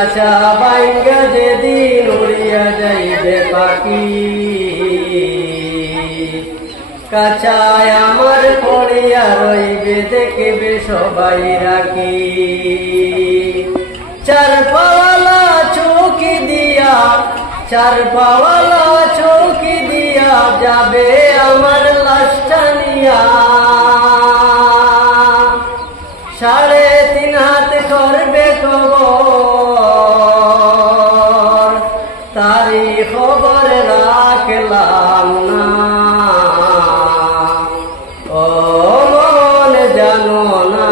আশা ভাঙ্গা যেদিন উড়িয়া যাইবে পাখি, কাছায় আমার পড়িয়া রইবে দেখবে সবাই রাখি। চার পাওয়ালা চৌকি দিয়া, চার পাওয়ালা চৌকি দিয়া যাবে আমার লাশটা নিয়া। 3.5 হাত করবে কবর, তারি খবর রাখলাম না। ও মন জানো না,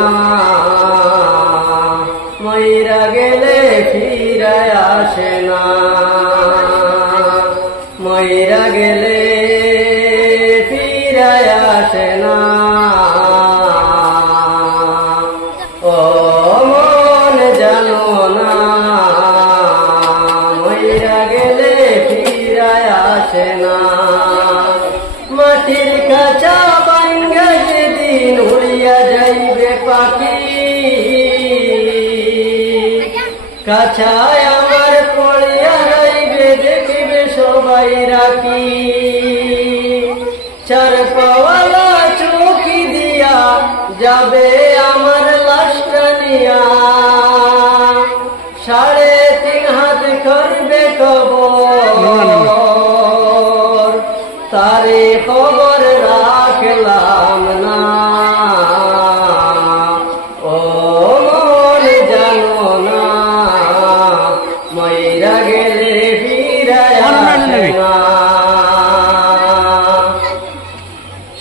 মইরা গেলে ফিরায় আসে না, মইরা গেলে ফিরায় আসে না। ও মন জানো না, মইরা গেলে ফিরায় আসে না। মাটির কাছা ভাঙ্গা যেদিন উড়িয়া যাইবে পাখি, কাছায় আমার পড়িয়া রইবে দেখবে সবাই রাখি। চার পাওয়ালা চৌকি দিয়া যাবে আমার লাশটা নিয়া। 3.5 হাত করবে কবর, তারে খবর রাখলাম না। ও মন জানো না, মইরা গেলে ফিরায় আসে না।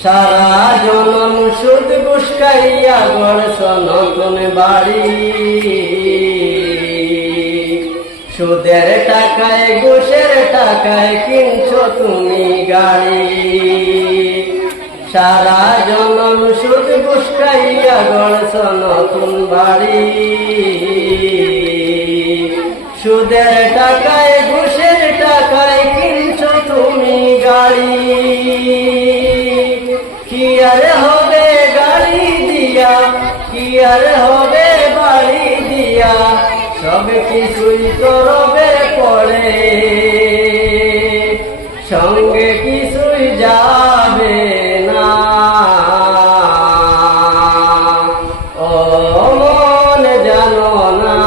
সারা জনম সুদ বুসকাইয়া গড়ছ নতুন বাড়ি, সুদের টাকায় ঘুষের টাকায় কিনছো তুমি গাড়ি। সারা জনম সুদ বুসকাইয়া গড়ছ নতুন বাড়ি, সুদের টাকায় ঘুষের টাকায় কিনছো তুমি গাড়ি। কি আর হবে গাড়ি দিয়া, কি আর হবে বাড়ি দিয়া, সব কিছুই তো রবে পড়ে, সঙ্গে কিছুই যাবে না। ও মন জানো না,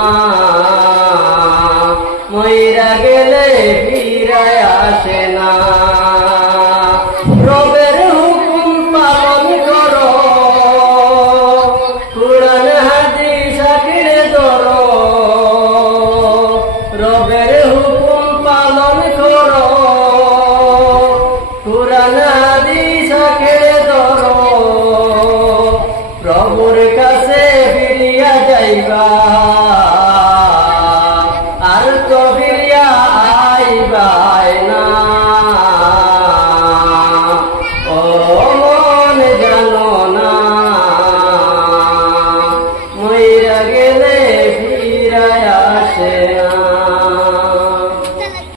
মইরা গেলে ফিরায় আসে না।